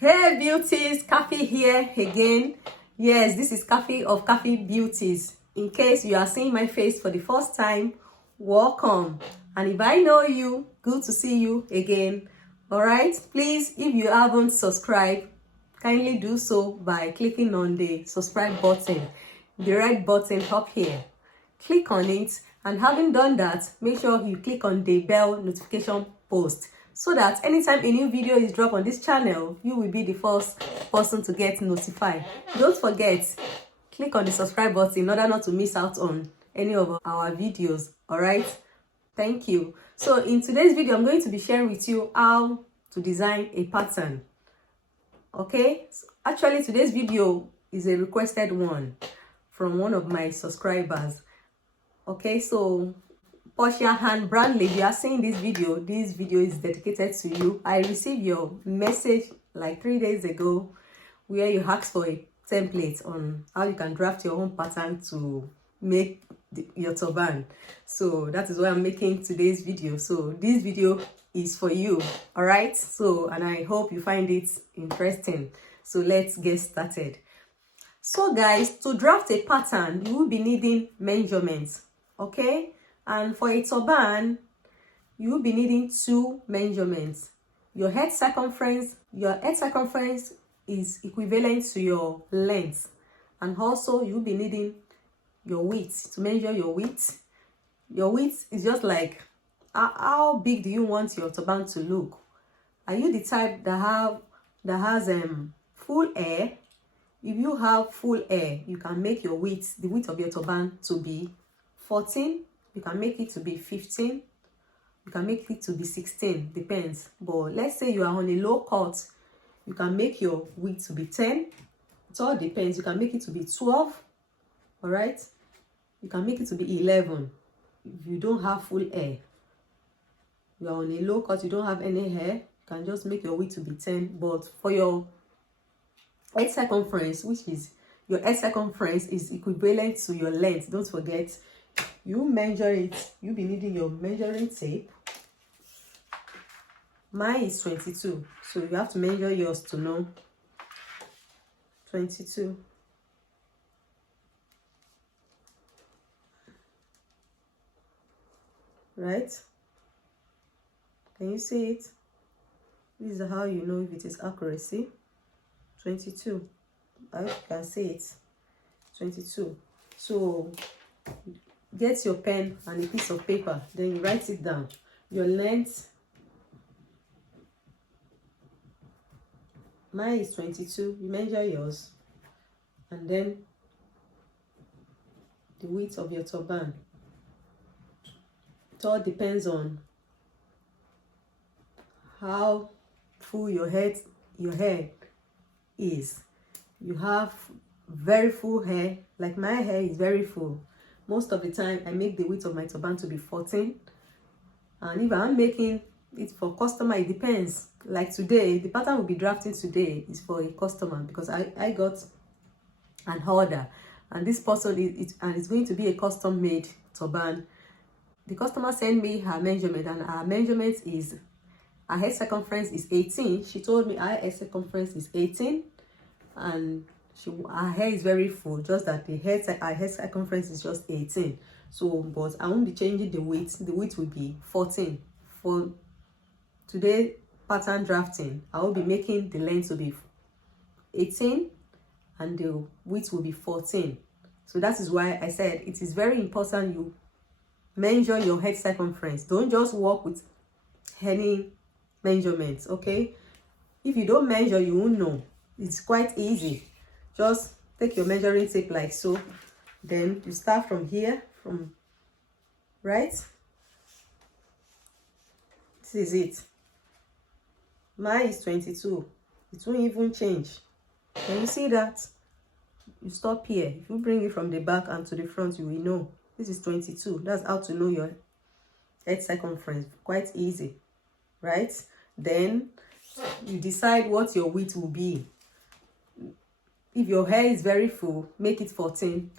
Hey beauties, Kathy here again. Yes, this is Kathy of Kathy Beauties. In case you are seeing my face for the first time, welcome. And if I know you, good to see you again. Alright, please, if you haven't subscribed, kindly do so by clicking on the subscribe button, the red button up here. Click on it, and having done that, make sure you click on the bell notification post so that anytime a new video is dropped on this channel, you will be the first person to get notified. Don't forget, click on the subscribe button in order not to miss out on any of our videos. All right, thank you. So in today's video, I'm going to be sharing with you how to design a pattern. Okay, so actually today's video is a requested one from one of my subscribers. Okay, so Portia and Brandley, if you are seeing this video is dedicated to you. I received your message like 3 days ago where you asked for a template on how you can draft your own pattern to make your turban. So that is why I'm making today's video. So this video is for you. All right, so and I hope you find it interesting. So let's get started. So guys, to draft a pattern, you will be needing measurements. Okay, and for a turban, you will be needing 2 measurements. Your head circumference is equivalent to your length, and also you'll be needing your width to measure your width. Your width is just like how big do you want your turban to look. Are you the type that has full hair? If you have full hair, you can make your width, the width of your turban, to be 14. You can make it to be 15. You can make it to be 16, depends. But let's say you are on a low cut, you can make your width to be 10. It all depends. You can make it to be 12. All right, you can make it to be 11 if you don't have full hair. You are on a low cut, you don't have any hair, you can just make your width to be 10. But for your head circumference, which is your head circumference is equivalent to your length, don't forget, you measure it. You'll be needing your measuring tape. Mine is 22, so you have to measure yours to know. 22. Right? Can you see it? This is how you know if it is accuracy. 22. I hope you can see it. 22. So get your pen and a piece of paper, then you write it down. Your length, mine is 22. You measure yours, and then the width of your turban. It all depends on how full your hair is. You have very full hair, like my hair is very full. Most of the time I make the width of my turban to be 14, and if I'm making it for customer, it depends. Like today, the pattern we'll be drafting today is for a customer because I got an order, and this person it's going to be a custom made turban. The customer sent me her measurement, and her measurement is, her head circumference is 18. She told me her head circumference is 18, and her hair is very full, just that her head circumference is just 18. So but I won't be changing the width. The width will be 14. For today pattern drafting, I will be making the length to be 18 and the width will be 14. So that is why I said it is very important you measure your head circumference. Don't just work with any measurements. Okay, if you don't measure, you won't know. It's quite easy. Just take your measuring tape like so, then you start from here, from right. This is it. Mine is 22. It won't even change. Can you see that? You stop here. If you bring it from the back and to the front, you will know this is 22. That's how to know your head circumference. Quite easy, right? Then you decide what your width will be. If your hair is very full, make it 14,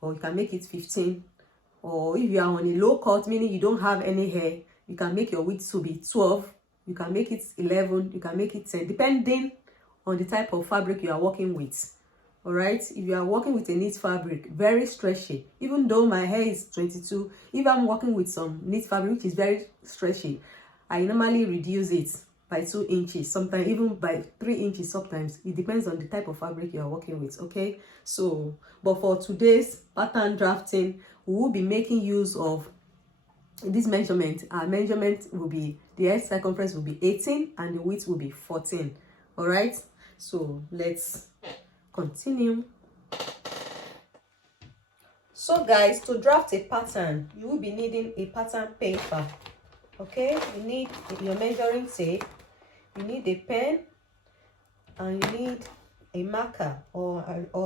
or you can make it 15. Or if you are on a low cut, meaning you don't have any hair, you can make your width to be 12. You can make it 11. You can make it 10, depending on the type of fabric you are working with. All right, if you are working with a knit fabric, very stretchy, even though my hair is 22, if I'm working with some knit fabric which is very stretchy, I normally reduce it by 2 inches, sometimes even by 3 inches. Sometimes it depends on the type of fabric you are working with. Okay, so but for today's pattern drafting, we will be making use of this measurement. Our measurement will be, the head circumference will be 18 and the width will be 14. All right, so let's continue. So guys, to draft a pattern, you will be needing a pattern paper. Okay, you need your measuring tape, you need a pen, and you need a marker, or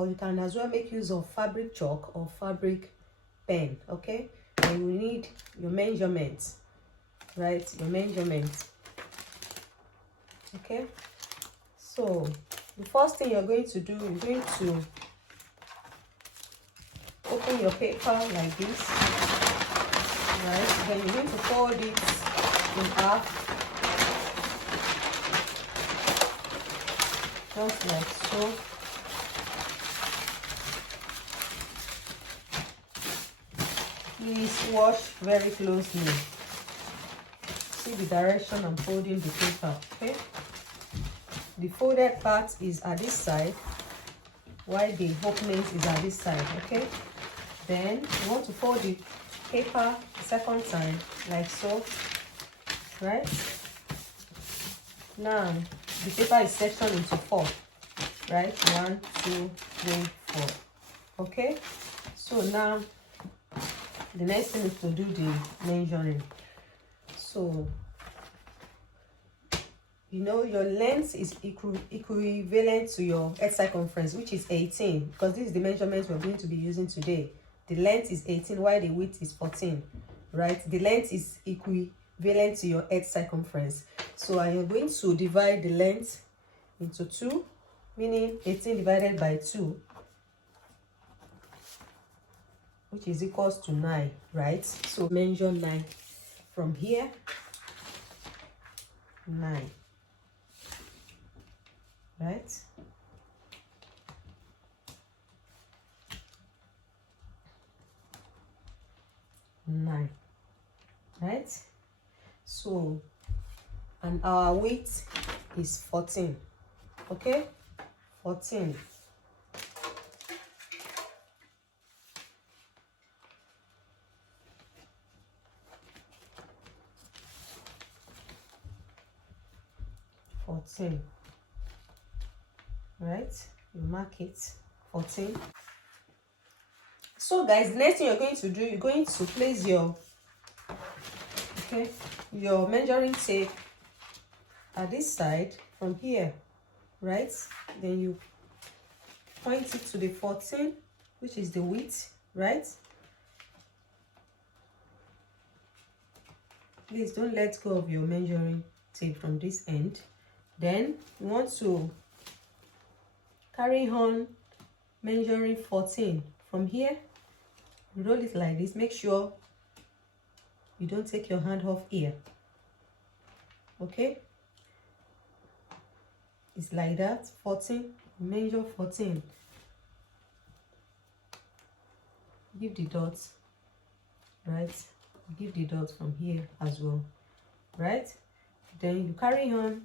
you can as well make use of fabric chalk or fabric pen. Okay, and you need your measurements, right? Your measurements. Okay, so the first thing you're going to do, you're going to open your paper like this, right? Then you're going to fold it in half, just like so. Please wash very closely. See the direction I'm folding the paper. Okay, the folded part is at this side, while the openings is at this side. Okay, then you want to fold the paper the second time like so, right? Now the paper is sectioned into 4, right? 1, 2, 3, 4. Okay, so now the next thing is to do the measuring. So you know your length is equivalent to your head circumference, which is 18, because this is the measurement we're going to be using today. The length is 18 while the width is 14, right? The length is equivalent to your head circumference. So I am going to divide the length into 2, meaning 18 divided by 2, which is equals to 9, right? So measure 9 from here. 9, right? Nine, right? So, and our width is 14. Okay, 14. Right, you mark it 14. So guys, the next thing you're going to do, you're going to place your your measuring tape at this side from here, right? Then you point it to the 14, which is the width, right? Please don't let go of your measuring tape from this end. Then you want to carry on measuring 14 from here. Roll it like this. Make sure you don't take your hand off here. Okay, it's like that. 14, measure 14. Give the dots, right? Give the dots from here as well, right? Then you carry on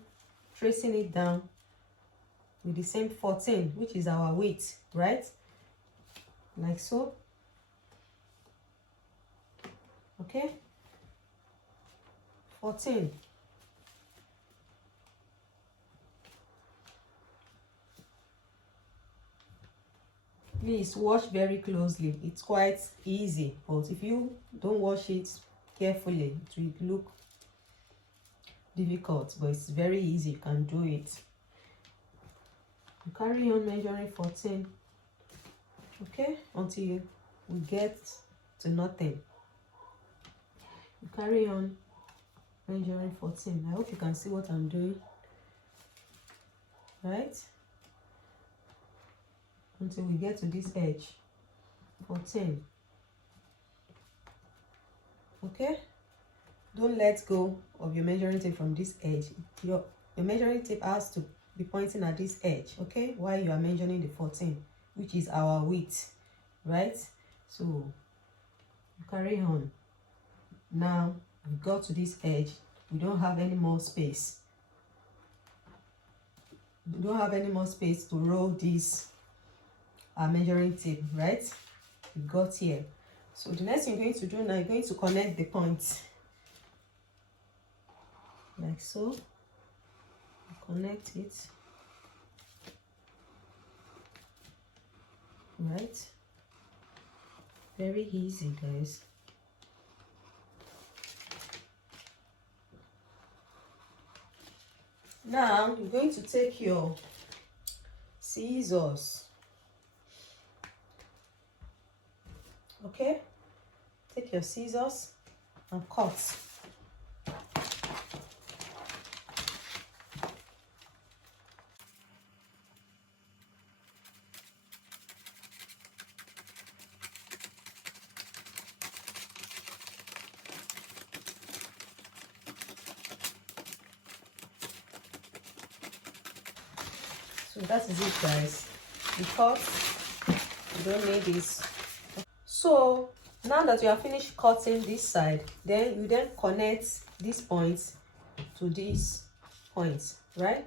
tracing it down with the same 14, which is our width, right? Like so. Okay, 14. Please wash very closely. It's quite easy, but if you don't wash it carefully, it will look difficult, but it's very easy. You can do it. You carry on measuring 14, okay, until we get to nothing. You carry on measuring 14. I hope you can see what I'm doing, right? Until we get to this edge. 14. Okay, don't let go of your measuring tape from this edge. Your measuring tape has to be pointing at this edge, okay, while you are measuring the 14, which is our width, right? So you carry on. Now we got to this edge, we don't have any more space. We don't have any more space to roll this measuring tape, right? We got here. So the next thing you're going to do now, you're going to connect the points like so. Connect it, right? Very easy, guys. Now you're going to take your scissors, okay? Take your scissors and cut. So that is it, guys. Because you don't need this. So now that you have finished cutting this side, then you then connect these points to these points, right?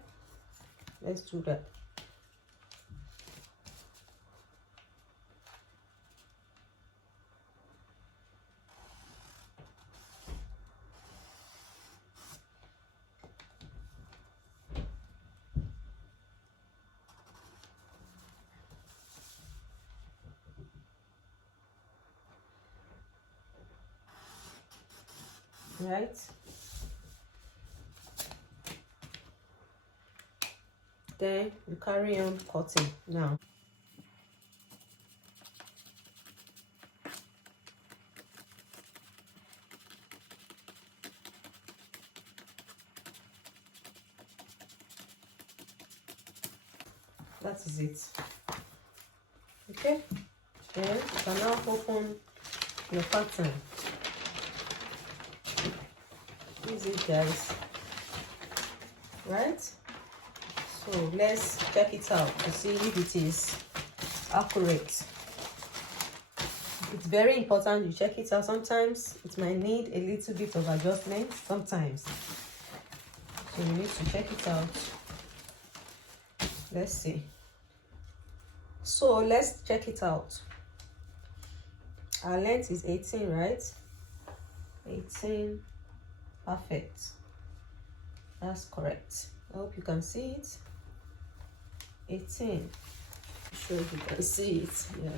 Let's do that. Right? Then you carry on cutting now. That is it. Okay? Then you can now open your pattern. This is it, guys. Right? So let's check it out to see if it is accurate. It's very important you check it out. Sometimes it might need a little bit of adjustment sometimes. So you need to check it out. Let's see. So let's check it out. Our length is 18, right? 18. Perfect. That's correct. I hope you can see it. 18. I'm sure you can see it. Yeah.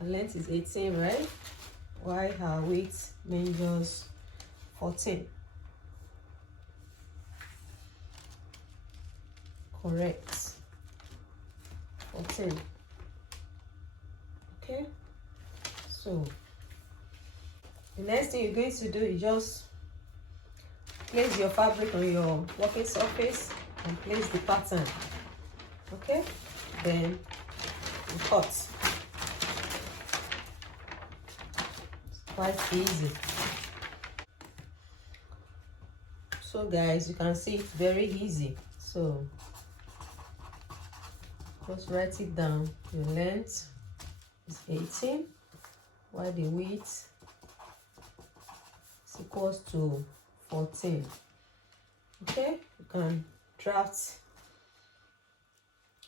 Our length is 18, right? While her weight measures 14. Correct. 14. Okay. So the next thing you're going to do is just place your fabric on your working surface and place the pattern. Okay, then you cut. It's quite easy. So guys, you can see it's very easy. So just write it down. Your length is 18, while the width is equals to 14. Okay, you can draft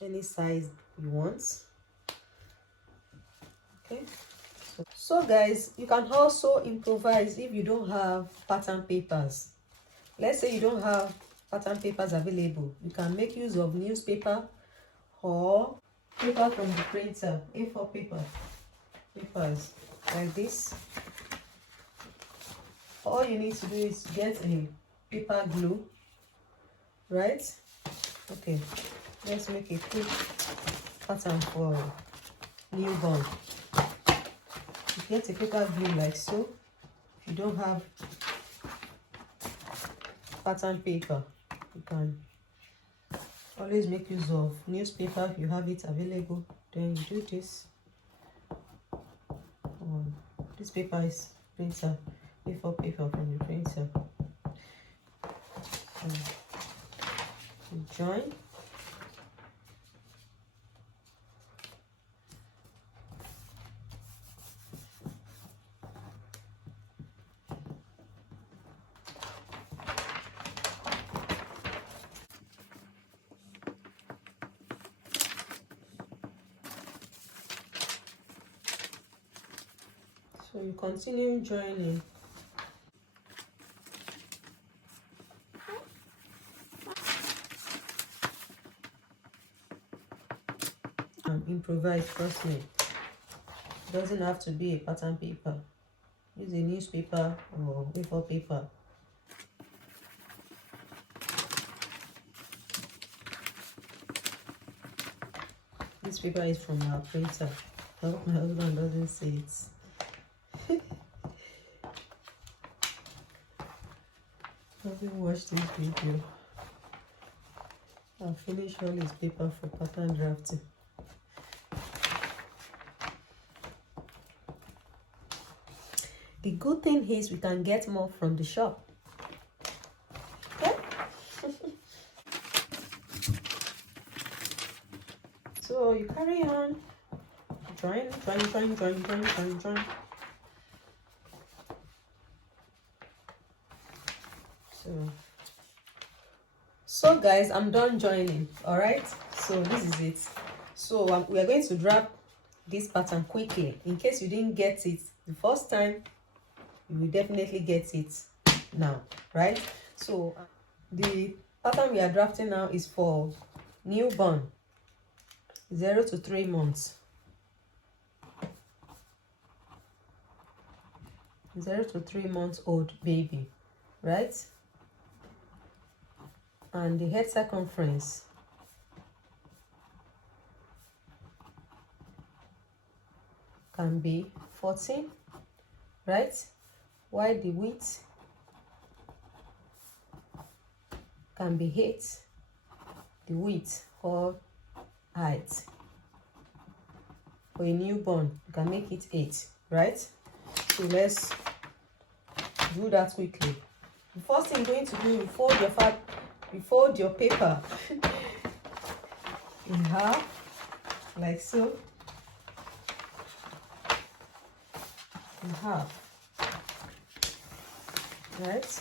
any size you want. Okay, so guys, you can also improvise if you don't have pattern papers. Let's say you don't have pattern papers available. You can make use of newspaper or paper from the printer, A4 papers like this. All you need to do is get a paper glue, right? Okay, let's make a quick pattern for newborn. You get a paper glue like so. If you don't have pattern paper, you can always make use of newspaper if you have it available. Then you do this. This paper is printer, A4 paper from the printer. You join you continue joining. Improvise, trust me. It doesn't have to be a pattern paper. Use a newspaper or A4 paper. This paper is from our printer. I hope my husband doesn't see it. Having watched this video, I'll finish all his paper for pattern drafting. The good thing is we can get more from the shop. Okay? So you carry on. Join. So guys, I'm done joining. All right, so this is it. So we are going to draft this pattern quickly. In case you didn't get it the first time, you will definitely get it now, right? So the pattern we are drafting now is for newborn, 0 to 3 months. 0 to 3 months old baby, right? And the head circumference can be 14, right? While the width can be 8, the width or height. For a newborn, you can make it 8, right? So let's do that quickly. The first thing you're going to do, you fold your paper in half, like so, in half, right?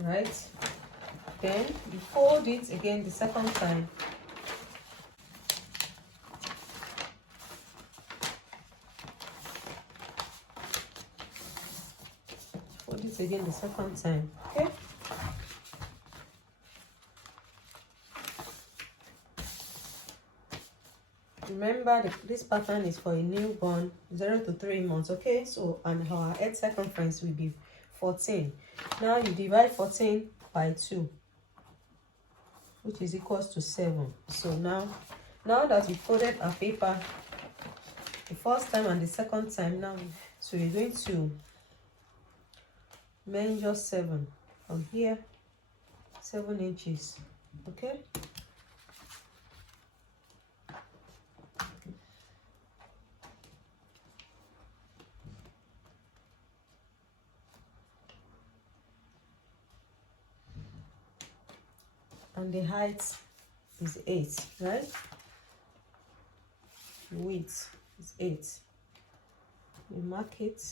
Right, then you fold it again the second time. Fold it again the second time, okay? Remember, this pattern is for a newborn, 0 to 3 months, okay? So, and our head circumference will be 14. Now you divide 14 by 2, which is equals to 7. So now that we folded our paper the first time and the second time, so you're going to measure 7 from here, 7 inches, okay? And the height is 8, right? The width is 8. We mark it.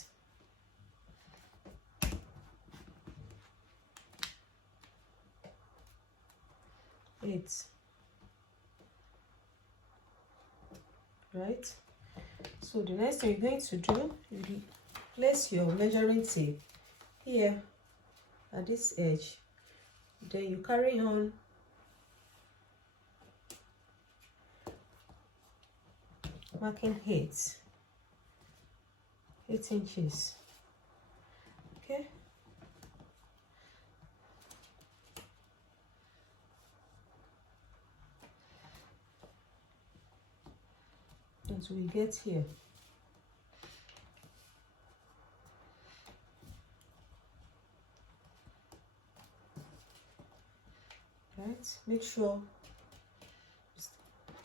Right? So the next thing you're going to do, you place your measuring tape here at this edge. Then you carry on marking 8 inches, okay? Until we get here. Right, make sure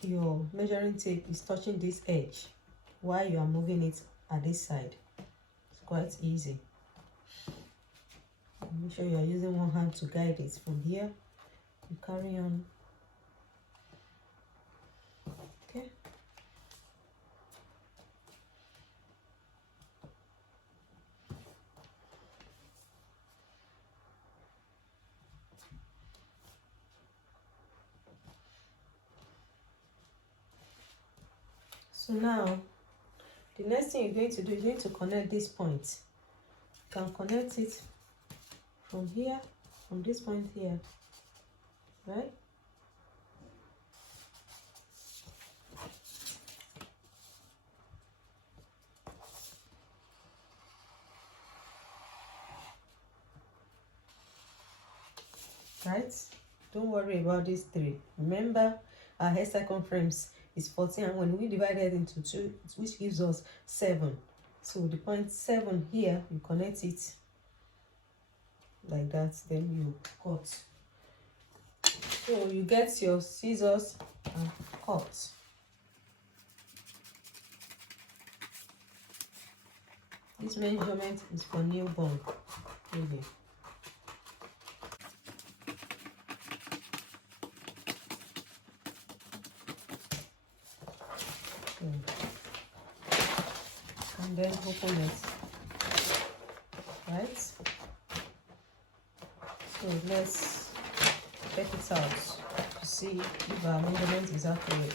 your measuring tape is touching this edge while you are moving it at this side. It's quite easy. Make sure you are using one hand to guide it. From here you carry on, okay? So now the next thing you're going to do is going to connect this point. You can connect it from here, from this point here, right? Right? Don't worry about these three. Remember, our hair circumference is 14, and when we divide it into 2, which gives us 7. So the point 7 here, you connect it like that, then you cut. So you get your scissors and cut. This measurement is for newborn baby. And then open it, right? So let's check it out to see if our measurement is accurate.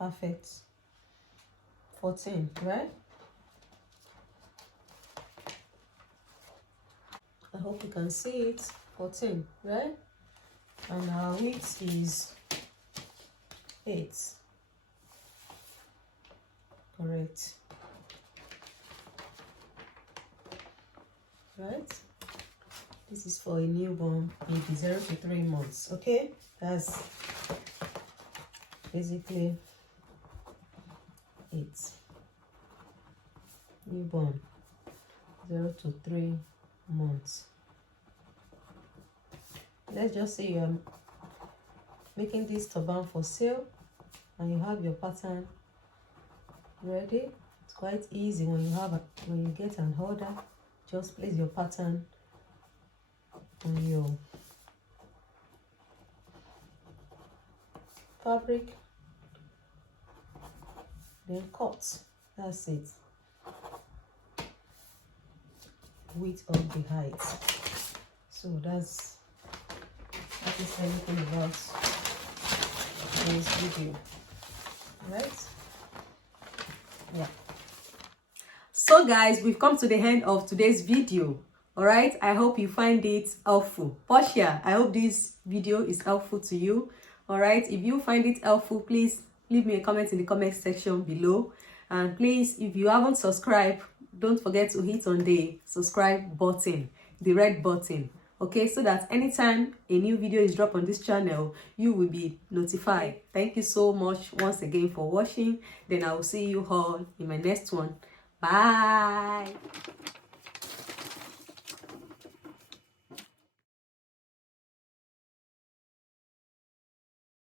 Perfect. 14, right? I hope you can see it. 14, right? And our width is 8. Correct. Right? This is for a newborn, maybe 0 to 3 months. Okay, that's basically it. Newborn, 0 to 3 months. Let's just say you're making this turban for sale and you have your pattern ready. It's quite easy when you get an order. Just place your pattern on your fabric, then cut. That's it. Width of the height. So that is everything about this video, right? Yeah. So guys, we've come to the end of today's video. All right, I hope you find it helpful. Portia, I hope this video is helpful to you. All right, if you find it helpful, please leave me a comment in the comment section below. And please, if you haven't subscribed, don't forget to hit on the subscribe button, the red button, okay, so that anytime a new video is dropped on this channel, you will be notified. Thank you so much once again for watching. Then I will see you all in my next one. Bye.